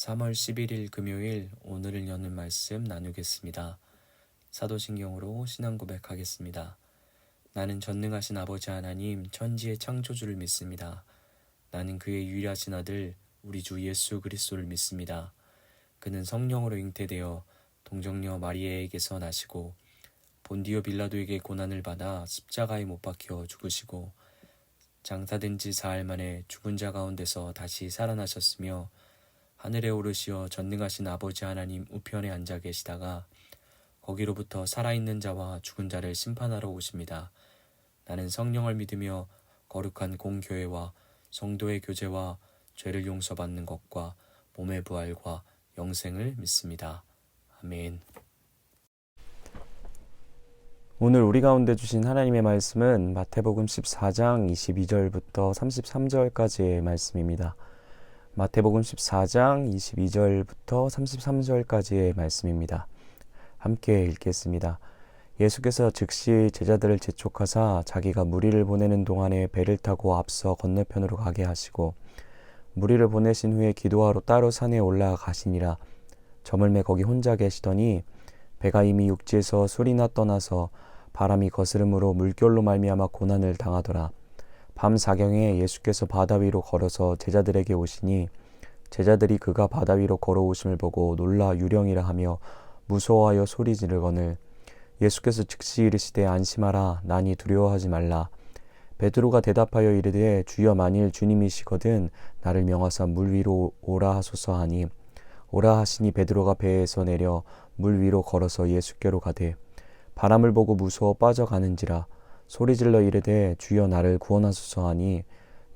3월 11일 금요일 오늘을 여는 말씀 나누겠습니다. 사도신경으로 신앙 고백하겠습니다. 나는 전능하신 아버지 하나님 천지의 창조주를 믿습니다. 나는 그의 유일하신 아들 우리 주 예수 그리스도를 믿습니다. 그는 성령으로 잉태되어 동정녀 마리아에게서 나시고 본디오 빌라도에게 고난을 받아 십자가에 못 박혀 죽으시고 장사된 지 사흘 만에 죽은 자 가운데서 다시 살아나셨으며 하늘에 오르시어 전능하신 아버지 하나님 우편에 앉아 계시다가 거기로부터 살아있는 자와 죽은 자를 심판하러 오십니다. 나는 성령을 믿으며 거룩한 공교회와 성도의 교제와 죄를 용서받는 것과 몸의 부활과 영생을 믿습니다. 아멘. 오늘 우리 가운데 주신 하나님의 말씀은 마태복음 14장 22절부터 33절까지의 말씀입니다. 마태복음 14장 22절부터 33절까지의 말씀입니다. 함께 읽겠습니다. 예수께서 즉시 제자들을 재촉하사 자기가 무리를 보내는 동안에 배를 타고 앞서 건너편으로 가게 하시고 무리를 보내신 후에 기도하러 따로 산에 올라가 가시니라. 저물매 거기 혼자 계시더니 배가 이미 육지에서 술이나 떠나서 바람이 거스름으로 물결로 말미암아 고난을 당하더라. 밤 사경에 예수께서 바다 위로 걸어서 제자들에게 오시니 제자들이 그가 바다 위로 걸어오심을 보고 놀라 유령이라 하며 무서워하여 소리 지르거늘 예수께서 즉시 이르시되 안심하라 나니 두려워하지 말라. 베드로가 대답하여 이르되 주여 만일 주님이시거든 나를 명하사 물 위로 오라 하소서 하니 오라 하시니 베드로가 배에서 내려 물 위로 걸어서 예수께로 가되 바람을 보고 무서워 빠져가는지라 소리질러 이르되 주여 나를 구원하소서 하니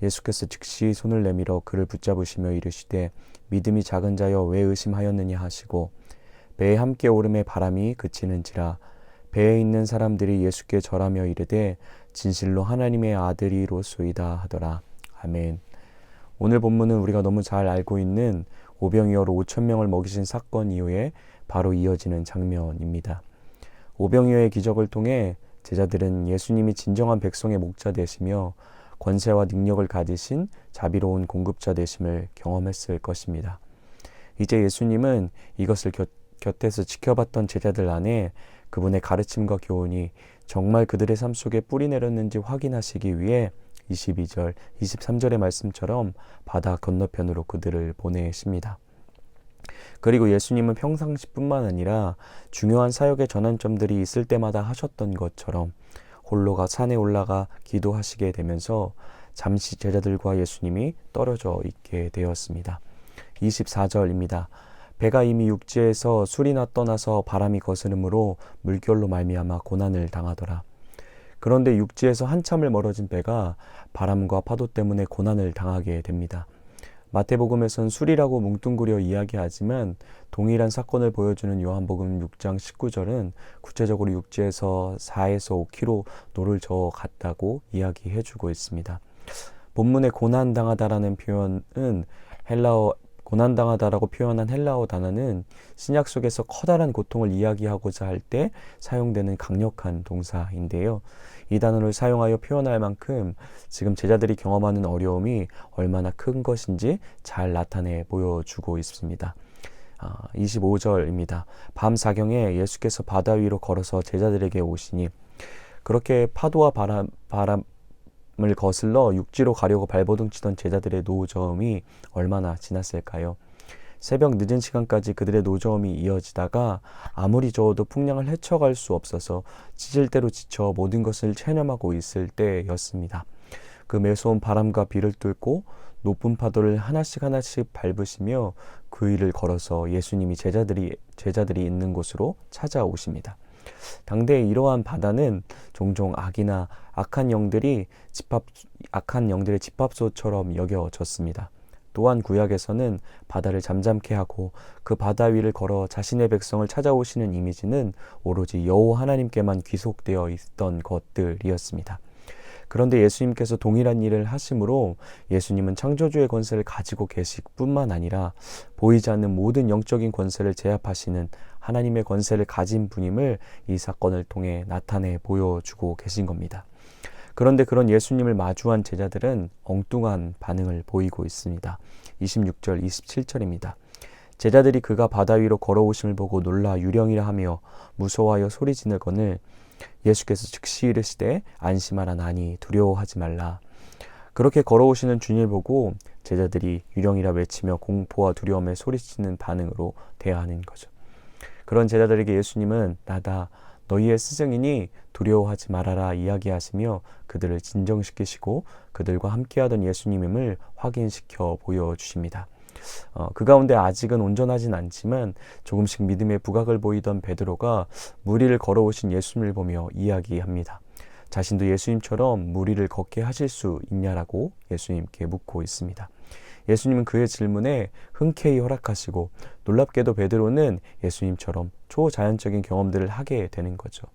예수께서 즉시 손을 내밀어 그를 붙잡으시며 이르시되 믿음이 작은 자여 왜 의심하였느냐 하시고 배에 함께 오름에 바람이 그치는지라. 배에 있는 사람들이 예수께 절하며 이르되 진실로 하나님의 아들이로소이다 하더라. 아멘. 오늘 본문은 우리가 너무 잘 알고 있는 오병이어로 5,000명을 먹이신 사건 이후에 바로 이어지는 장면입니다. 오병이어의 기적을 통해 제자들은 예수님이 진정한 백성의 목자 되시며 권세와 능력을 가지신 자비로운 공급자 되심을 경험했을 것입니다. 이제 예수님은 이것을 곁에서 지켜봤던 제자들 안에 그분의 가르침과 교훈이 정말 그들의 삶 속에 뿌리 내렸는지 확인하시기 위해 22절, 23절의 말씀처럼 바다 건너편으로 그들을 보내십니다. 그리고 예수님은 평상시뿐만 아니라 중요한 사역의 전환점들이 있을 때마다 하셨던 것처럼 홀로가 산에 올라가 기도하시게 되면서 잠시 제자들과 예수님이 떨어져 있게 되었습니다. 24절입니다. 배가 이미 육지에서 술이나 떠나서 바람이 거스름으로 물결로 말미암아 고난을 당하더라. 그런데 육지에서 한참을 멀어진 배가 바람과 파도 때문에 고난을 당하게 됩니다. 마태복음에선 술이라고 뭉뚱그려 이야기하지만 동일한 사건을 보여주는 요한복음 6장 19절은 구체적으로 육지에서 4에서 5km 노를 저어 갔다고 이야기해주고 있습니다. 본문의 고난당하다라는 표현은 고난당하다라고 표현한 헬라어 단어는 신약 속에서 커다란 고통을 이야기하고자 할 때 사용되는 강력한 동사인데요. 이 단어를 사용하여 표현할 만큼 지금 제자들이 경험하는 어려움이 얼마나 큰 것인지 잘 나타내 보여주고 있습니다. 25절입니다. 밤 사경에 예수께서 바다 위로 걸어서 제자들에게 오시니 그렇게 파도와 바람을 거슬러 육지로 가려고 발버둥 치던 제자들의 노저움이 얼마나 지났을까요? 새벽 늦은 시간까지 그들의 노저움이 이어지다가 아무리 저어도 풍랑을 헤쳐갈 수 없어서 찢을 대로 지쳐 모든 것을 체념하고 있을 때였습니다. 그 매서운 바람과 비를 뚫고 높은 파도를 하나씩 밟으시며 그 위를 걸어서 예수님이 제자들이 있는 곳으로 찾아오십니다. 당대 이러한 바다는 종종 악이나 악한 영들의 집합소처럼 여겨졌습니다. 또한 구약에서는 바다를 잠잠케 하고 그 바다 위를 걸어 자신의 백성을 찾아오시는 이미지는 오로지 여호와 하나님께만 귀속되어 있던 것들이었습니다. 그런데 예수님께서 동일한 일을 하심으로 예수님은 창조주의 권세를 가지고 계실 뿐만 아니라 보이지 않는 모든 영적인 권세를 제압하시는 하나님의 권세를 가진 분임을 이 사건을 통해 나타내 보여주고 계신 겁니다. 그런데 그런 예수님을 마주한 제자들은 엉뚱한 반응을 보이고 있습니다. 26절, 27절입니다. 제자들이 그가 바다 위로 걸어오심을 보고 놀라 유령이라 하며 무서워하여 소리 지르거늘 예수께서 즉시 이르시되 안심하라 나니 두려워하지 말라. 그렇게 걸어오시는 주님을 보고 제자들이 유령이라 외치며 공포와 두려움에 소리치는 반응으로 대하는 거죠. 그런 제자들에게 예수님은 나다 너희의 스승이니 두려워하지 말아라 이야기하시며 그들을 진정시키시고 그들과 함께하던 예수님임을 확인시켜 보여주십니다. 그 가운데 아직은 온전하진 않지만 조금씩 믿음의 부각을 보이던 베드로가 물 위를 걸어오신 예수님을 보며 이야기합니다. 자신도 예수님처럼 물 위를 걷게 하실 수 있냐라고 예수님께 묻고 있습니다. 예수님은 그의 질문에 흔쾌히 허락하시고 놀랍게도 베드로는 예수님처럼 초자연적인 경험들을 하게 되는 거죠.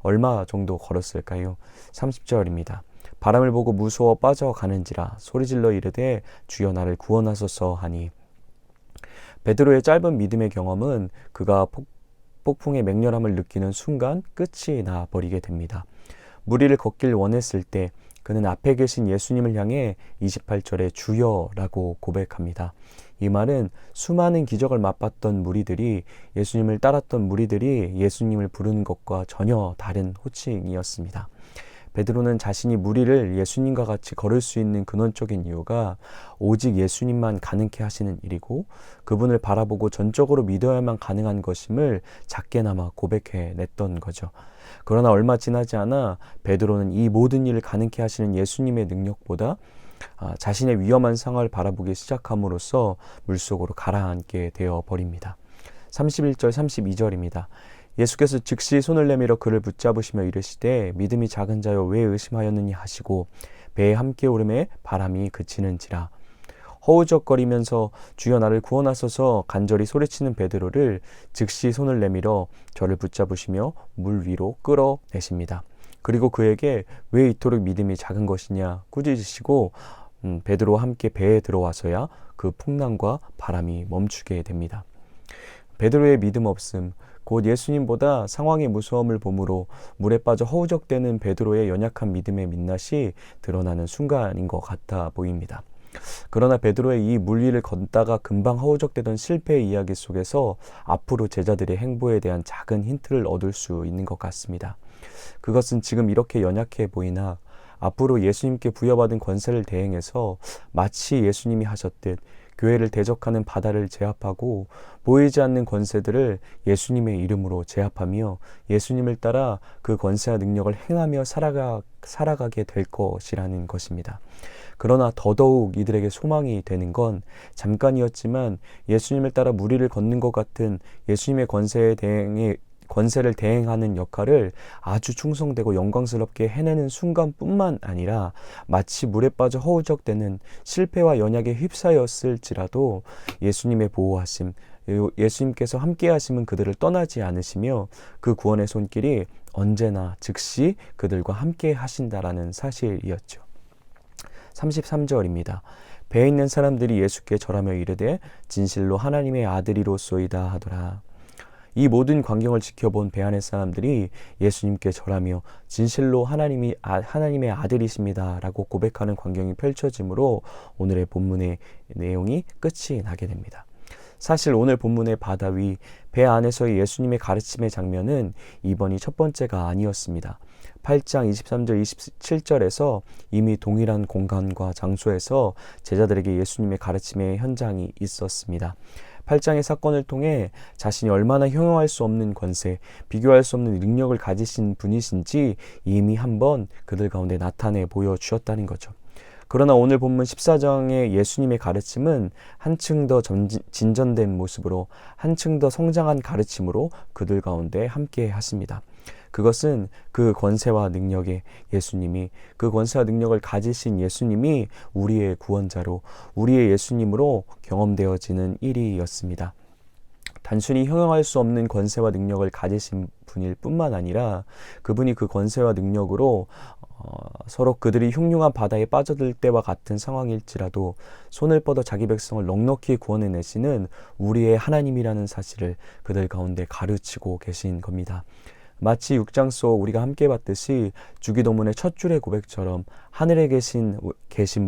얼마 정도 걸었을까요? 30절입니다. 바람을 보고 무서워 빠져가는지라 소리질러 이르되 주여 나를 구원하소서 하니 베드로의 짧은 믿음의 경험은 그가 폭풍의 맹렬함을 느끼는 순간 끝이 나버리게 됩니다. 물 위를 걷길 원했을 때 그는 앞에 계신 예수님을 향해 28절에 주여라고 고백합니다. 이 말은 수많은 기적을 맛봤던 무리들이 예수님을 따랐던 무리들이 예수님을 부르는 것과 전혀 다른 호칭이었습니다. 베드로는 자신이 물 위를 예수님과 같이 걸을 수 있는 근원적인 이유가 오직 예수님만 가능케 하시는 일이고 그분을 바라보고 전적으로 믿어야만 가능한 것임을 작게나마 고백해냈던 거죠. 그러나 얼마 지나지 않아 베드로는 이 모든 일을 가능케 하시는 예수님의 능력보다 자신의 위험한 상황을 바라보기 시작함으로써 물속으로 가라앉게 되어버립니다. 31절 32절입니다. 예수께서 즉시 손을 내밀어 그를 붙잡으시며 이르시되 믿음이 작은 자여 왜 의심하였느냐 하시고 배에 함께 오름에 바람이 그치는지라. 허우적거리면서 주여 나를 구원하소서 간절히 소리치는 베드로를 즉시 손을 내밀어 저를 붙잡으시며 물 위로 끌어내십니다. 그리고 그에게 왜 이토록 믿음이 작은 것이냐 꾸짖으시고 베드로와 함께 배에 들어와서야 그 풍랑과 바람이 멈추게 됩니다. 베드로의 믿음 없음, 곧 예수님보다 상황의 무서움을 보므로 물에 빠져 허우적대는 베드로의 연약한 믿음의 민낯이 드러나는 순간인 것 같아 보입니다. 그러나 베드로의 이 물 위를 걷다가 금방 허우적대던 실패의 이야기 속에서 앞으로 제자들의 행보에 대한 작은 힌트를 얻을 수 있는 것 같습니다. 그것은 지금 이렇게 연약해 보이나 앞으로 예수님께 부여받은 권세를 대행해서 마치 예수님이 하셨듯 교회를 대적하는 바다를 제압하고 보이지 않는 권세들을 예수님의 이름으로 제압하며 예수님을 따라 그 권세와 능력을 행하며 살아가게 될 것이라는 것입니다. 그러나 더더욱 이들에게 소망이 되는 건 잠깐이었지만 예수님을 따라 물 위를 걷는 것 같은 예수님의 권세를 대행하는 역할을 아주 충성되고 영광스럽게 해내는 순간뿐만 아니라 마치 물에 빠져 허우적대는 실패와 연약에 휩싸였을지라도 예수님의 보호하심, 예수님께서 함께 하심은 그들을 떠나지 않으시며 그 구원의 손길이 언제나 즉시 그들과 함께 하신다라는 사실이었죠. 33절입니다. 배에 있는 사람들이 예수께 절하며 이르되 진실로 하나님의 아들이로소이다 하더라. 이 모든 광경을 지켜본 배 안의 사람들이 예수님께 절하며 진실로 하나님의 아들이십니다 라고 고백하는 광경이 펼쳐지므로 오늘의 본문의 내용이 끝이 나게 됩니다. 사실 오늘 본문의 바다 위 배 안에서의 예수님의 가르침의 장면은 이번이 첫 번째가 아니었습니다. 8장 23절 27절에서 이미 동일한 공간과 장소에서 제자들에게 예수님의 가르침의 현장이 있었습니다. 8장의 사건을 통해 자신이 얼마나 형용할 수 없는 권세, 비교할 수 없는 능력을 가지신 분이신지 이미 한번 그들 가운데 나타내 보여주셨다는 거죠. 그러나 오늘 본문 14장의 예수님의 가르침은 한층 더 진전된 모습으로 한층 더 성장한 가르침으로 그들 가운데 함께 하십니다. 그것은 그 권세와 능력의 예수님이, 그 권세와 능력을 가지신 예수님이 우리의 구원자로, 우리의 예수님으로 경험되어지는 일이었습니다. 단순히 형용할 수 없는 권세와 능력을 가지신 분일 뿐만 아니라 그분이 그 권세와 능력으로 서로 그들이 흉흉한 바다에 빠져들 때와 같은 상황일지라도 손을 뻗어 자기 백성을 넉넉히 구원해내시는 우리의 하나님이라는 사실을 그들 가운데 가르치고 계신 겁니다. 마치 6장 속 우리가 함께 봤듯이 주기도문의 첫 줄의 고백처럼 하늘에 계신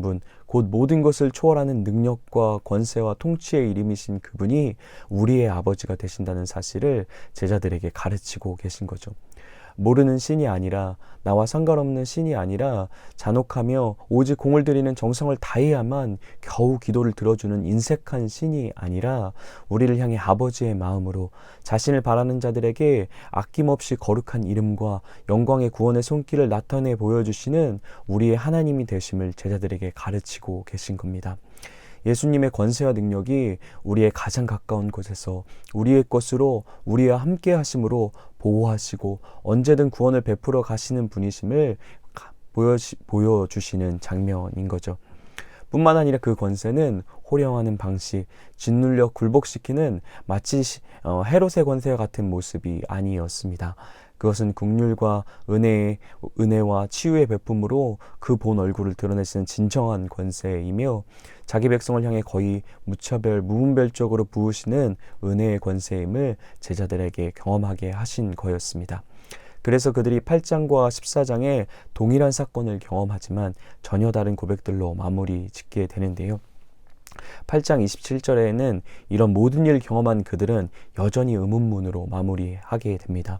분, 곧 모든 것을 초월하는 능력과 권세와 통치의 이름이신 그분이 우리의 아버지가 되신다는 사실을 제자들에게 가르치고 계신 거죠. 모르는 신이 아니라, 나와 상관없는 신이 아니라, 잔혹하며 오직 공을 들이는 정성을 다해야만 겨우 기도를 들어주는 인색한 신이 아니라, 우리를 향해 아버지의 마음으로 자신을 바라는 자들에게 아낌없이 거룩한 이름과 영광의 구원의 손길을 나타내 보여주시는 우리의 하나님이 되심을 제자들에게 가르치고 계신 겁니다. 예수님의 권세와 능력이 우리의 가장 가까운 곳에서 우리의 것으로 우리와 함께 하심으로 보호하시고 언제든 구원을 베풀어 가시는 분이심을 보여주시는 장면인 거죠. 뿐만 아니라 그 권세는 호령하는 방식, 짓눌려 굴복시키는 마치 헤롯의 권세와 같은 모습이 아니었습니다. 그것은 긍휼과 은혜와 치유의 베품으로 그 본 얼굴을 드러내시는 진정한 권세이며, 자기 백성을 향해 거의 무차별, 무분별적으로 부으시는 은혜의 권세임을 제자들에게 경험하게 하신 거였습니다. 그래서 그들이 8장과 14장에 동일한 사건을 경험하지만 전혀 다른 고백들로 마무리 짓게 되는데요. 8장 27절에는 이런 모든 일을 경험한 그들은 여전히 의문문으로 마무리하게 됩니다.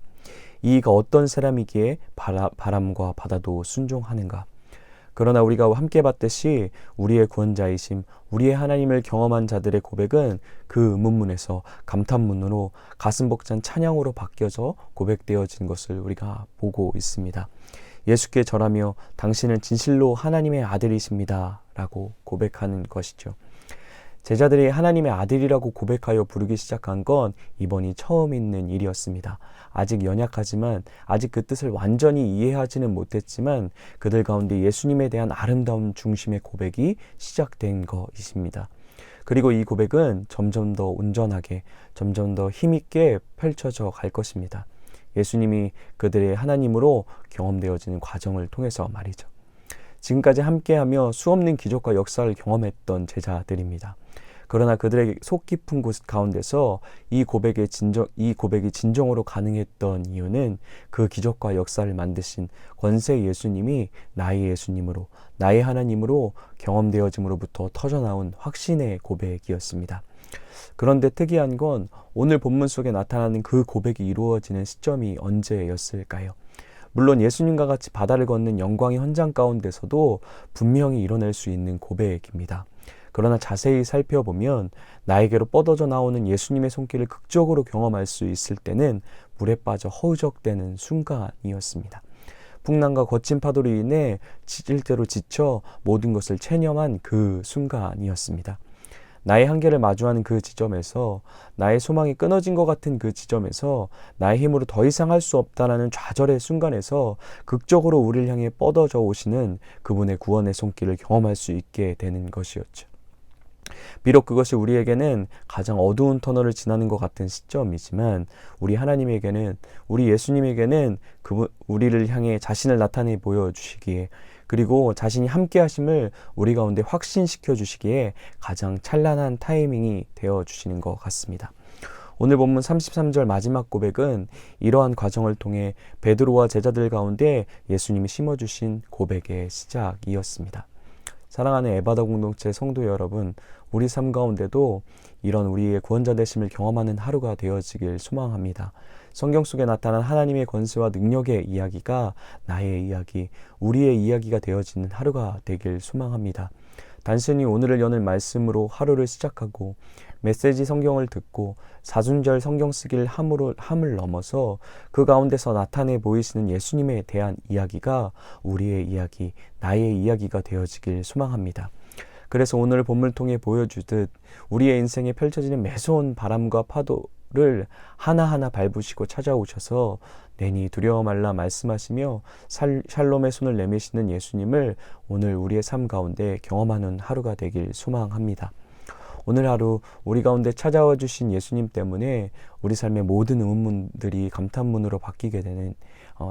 이가 어떤 사람이기에 바람과 바다도 순종하는가? 그러나 우리가 함께 봤듯이 우리의 구원자이심, 우리의 하나님을 경험한 자들의 고백은 그 의문문에서 감탄문으로 가슴 벅찬 찬양으로 바뀌어져 고백되어진 것을 우리가 보고 있습니다. 예수께 절하며 당신은 진실로 하나님의 아들이십니다 라고 고백하는 것이죠. 제자들이 하나님의 아들이라고 고백하여 부르기 시작한 건 이번이 처음 있는 일이었습니다. 아직 연약하지만, 아직 그 뜻을 완전히 이해하지는 못했지만 그들 가운데 예수님에 대한 아름다운 중심의 고백이 시작된 것입니다. 그리고 이 고백은 점점 더 온전하게, 점점 더 힘있게 펼쳐져 갈 것입니다. 예수님이 그들의 하나님으로 경험되어지는 과정을 통해서 말이죠. 지금까지 함께하며 수없는 기적과 역사를 경험했던 제자들입니다. 그러나 그들의 속 깊은 곳 가운데서 이 고백이 진정으로 가능했던 이유는 그 기적과 역사를 만드신 권세 예수님이 나의 예수님으로, 나의 하나님으로 경험되어짐으로부터 터져나온 확신의 고백이었습니다. 그런데 특이한 건 오늘 본문 속에 나타나는 그 고백이 이루어지는 시점이 언제였을까요? 물론 예수님과 같이 바다를 걷는 영광의 현장 가운데서도 분명히 이뤄낼 수 있는 고백입니다. 그러나 자세히 살펴보면 나에게로 뻗어져 나오는 예수님의 손길을 극적으로 경험할 수 있을 때는 물에 빠져 허우적대는 순간이었습니다. 풍랑과 거친 파도로 인해 일대로 지쳐 모든 것을 체념한 그 순간이었습니다. 나의 한계를 마주하는 그 지점에서, 나의 소망이 끊어진 것 같은 그 지점에서, 나의 힘으로 더 이상 할 수 없다라는 좌절의 순간에서 극적으로 우리를 향해 뻗어져 오시는 그분의 구원의 손길을 경험할 수 있게 되는 것이었죠. 비록 그것이 우리에게는 가장 어두운 터널을 지나는 것 같은 시점이지만 우리 하나님에게는, 우리 예수님에게는 우리를 향해 자신을 나타내 보여주시기에, 그리고 자신이 함께 하심을 우리 가운데 확신시켜 주시기에 가장 찬란한 타이밍이 되어 주시는 것 같습니다. 오늘 본문 33절 마지막 고백은 이러한 과정을 통해 베드로와 제자들 가운데 예수님이 심어주신 고백의 시작이었습니다. 사랑하는 에바다 공동체 성도 여러분, 우리 삶 가운데도 이런 우리의 구원자 되심을 경험하는 하루가 되어지길 소망합니다. 성경 속에 나타난 하나님의 권세와 능력의 이야기가 나의 이야기, 우리의 이야기가 되어지는 하루가 되길 소망합니다. 단순히 오늘을 여는 말씀으로 하루를 시작하고 메시지 성경을 듣고 사순절 성경 쓰기를 함을 넘어서 그 가운데서 나타내 보이시는 예수님에 대한 이야기가 우리의 이야기, 나의 이야기가 되어지길 소망합니다. 그래서 오늘 본문을 통해 보여주듯 우리의 인생에 펼쳐지는 매서운 바람과 파도를 하나하나 밟으시고 찾아오셔서 내니 두려워 말라 말씀하시며 샬롬의 손을 내미시는 예수님을 오늘 우리의 삶 가운데 경험하는 하루가 되길 소망합니다. 오늘 하루 우리 가운데 찾아와 주신 예수님 때문에 우리 삶의 모든 의문들이 감탄문으로 바뀌게 되는,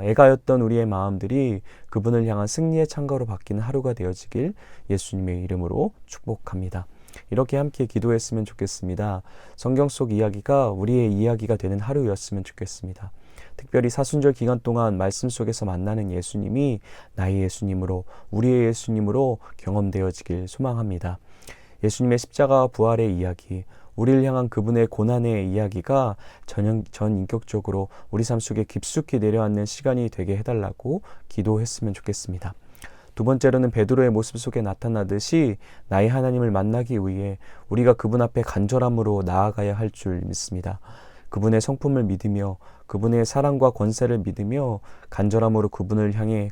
애가였던 우리의 마음들이 그분을 향한 승리의 창가로 바뀌는 하루가 되어지길 예수님의 이름으로 축복합니다. 이렇게 함께 기도했으면 좋겠습니다. 성경 속 이야기가 우리의 이야기가 되는 하루였으면 좋겠습니다. 특별히 사순절 기간 동안 말씀 속에서 만나는 예수님이 나의 예수님으로, 우리의 예수님으로 경험되어지길 소망합니다. 예수님의 십자가와 부활의 이야기, 우리를 향한 그분의 고난의 이야기가 전인격적으로 우리 삶 속에 깊숙이 내려앉는 시간이 되게 해달라고 기도했으면 좋겠습니다. 두 번째로는 베드로의 모습 속에 나타나듯이 나의 하나님을 만나기 위해 우리가 그분 앞에 간절함으로 나아가야 할 줄 믿습니다. 그분의 성품을 믿으며 그분의 사랑과 권세를 믿으며 간절함으로 그분을 향해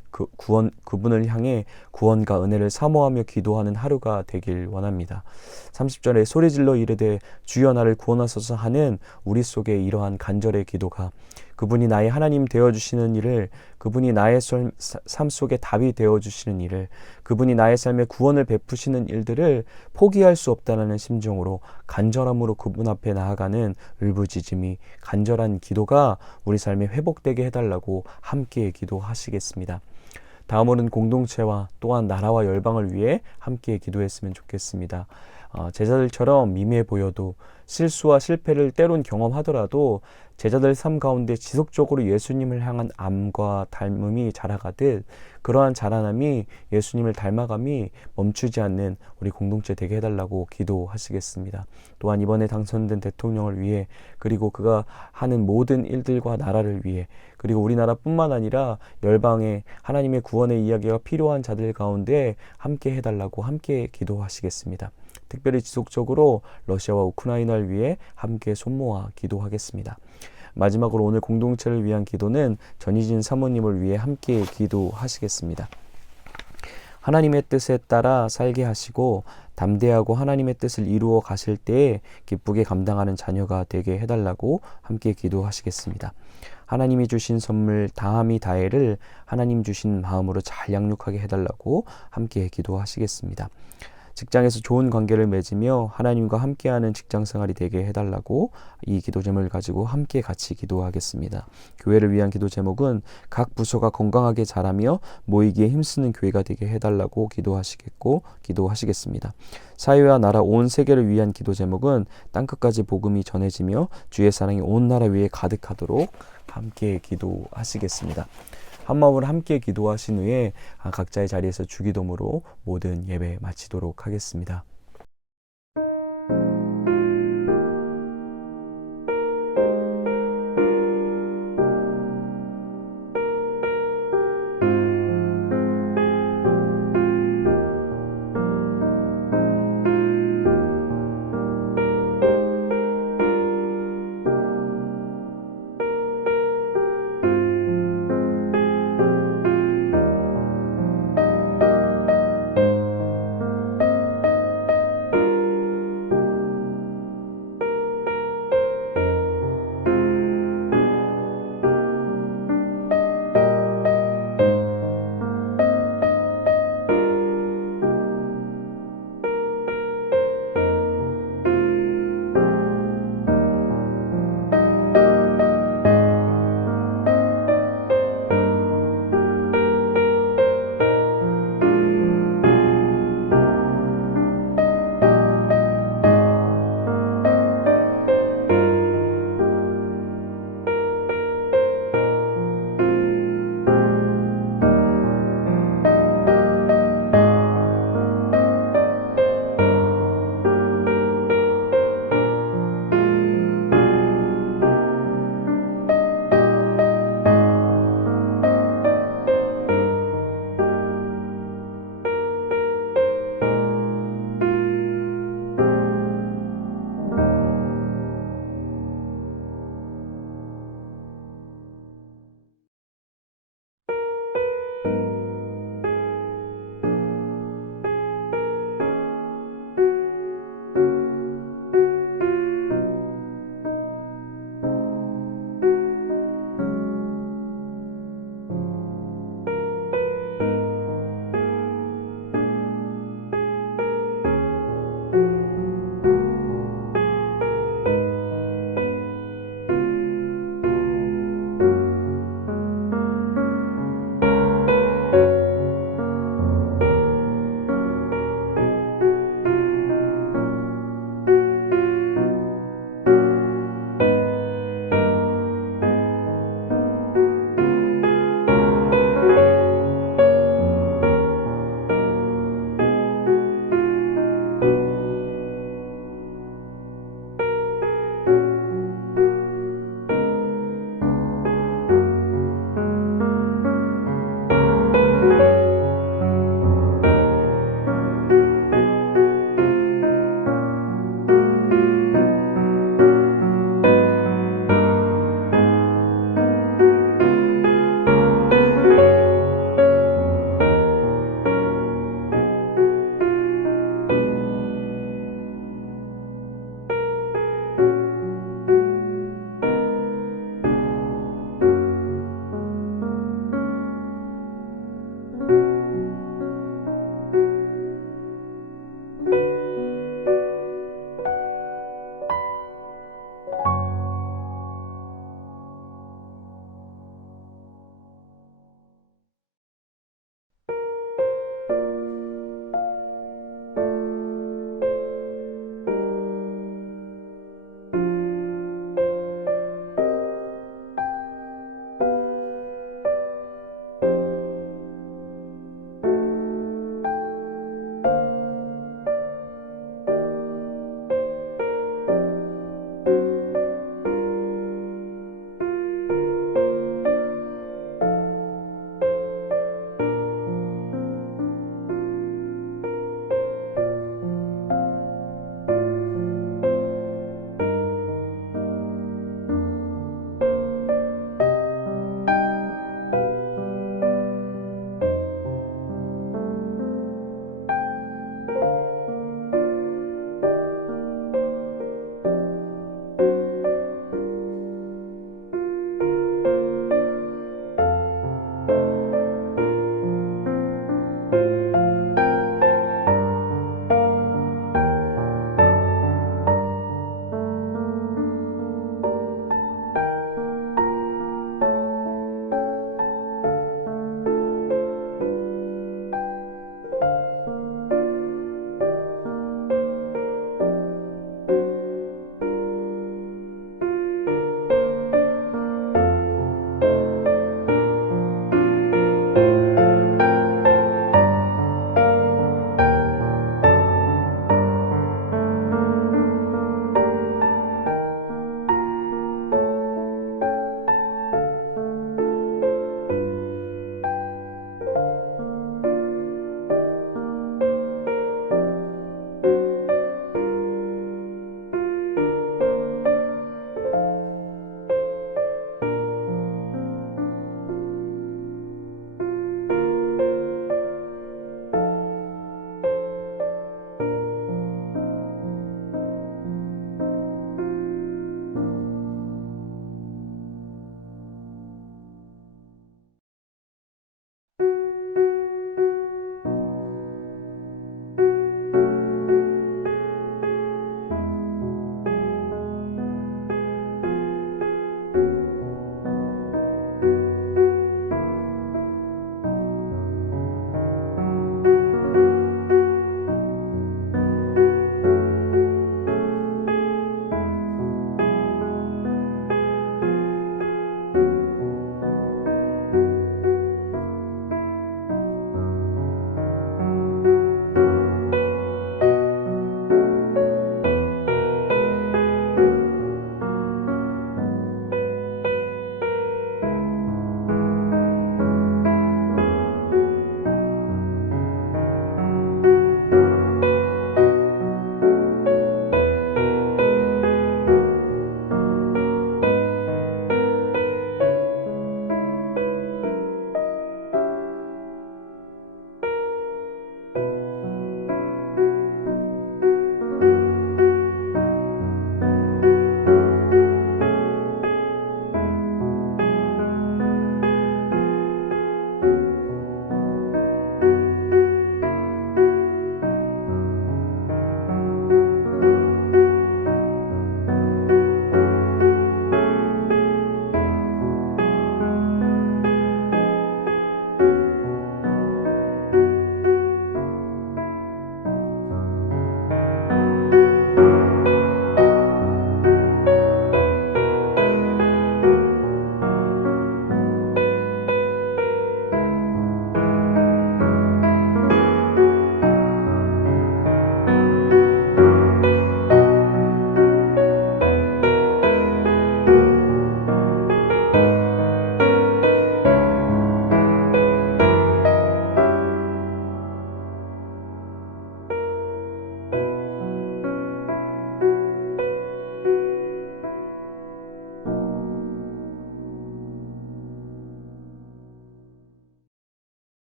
구원과 은혜를 사모하며 기도하는 하루가 되길 원합니다. 30절에 소리질러 이르되 주여 나를 구원하소서 하는 우리 속에 이러한 간절의 기도가 그분이 나의 하나님 되어주시는 일을, 그분이 나의 삶 속에 답이 되어주시는 일을, 그분이 나의 삶에 구원을 베푸시는 일들을 포기할 수 없다는 심정으로 간절함으로 그분 앞에 나아가는 울부짖음이, 간절한 기도가 우리 삶에 회복되게 해달라고 함께 기도하시겠습니다. 다음으로는 공동체와 또한 나라와 열방을 위해 함께 기도했으면 좋겠습니다. 제자들처럼 미미해 보여도 실수와 실패를 때론 경험하더라도 제자들 삶 가운데 지속적으로 예수님을 향한 암과 닮음이 자라가듯 그러한 자라남이 예수님을 닮아감이 멈추지 않는 우리 공동체 되게 해달라고 기도하시겠습니다. 또한 이번에 당선된 대통령을 위해, 그리고 그가 하는 모든 일들과 나라를 위해, 그리고 우리나라뿐만 아니라 열방에 하나님의 구원의 이야기가 필요한 자들 가운데 함께 해달라고 함께 기도하시겠습니다. 특별히 지속적으로 러시아와 우크라이나를 위해 함께 손모아 기도하겠습니다. 마지막으로 오늘 공동체를 위한 기도는 전희진 사모님을 위해 함께 기도하시겠습니다. 하나님의 뜻에 따라 살게 하시고 담대하고 하나님의 뜻을 이루어 가실 때에 기쁘게 감당하는 자녀가 되게 해달라고 함께 기도하시겠습니다. 하나님이 주신 선물 다함이 다해를 하나님 주신 마음으로 잘 양육하게 해달라고 함께 기도하시겠습니다. 직장에서 좋은 관계를 맺으며 하나님과 함께하는 직장생활이 되게 해달라고 이 기도 제목을 가지고 함께 같이 기도하겠습니다. 교회를 위한 기도 제목은 각 부서가 건강하게 자라며 모이기에 힘쓰는 교회가 되게 해달라고 기도하시겠습니다. 사회와 나라 온 세계를 위한 기도 제목은 땅끝까지 복음이 전해지며 주의 사랑이 온 나라 위에 가득하도록 함께 기도하시겠습니다. 한마음으로 함께 기도하신 후에 각자의 자리에서 주기도문으로 모든 예배 마치도록 하겠습니다.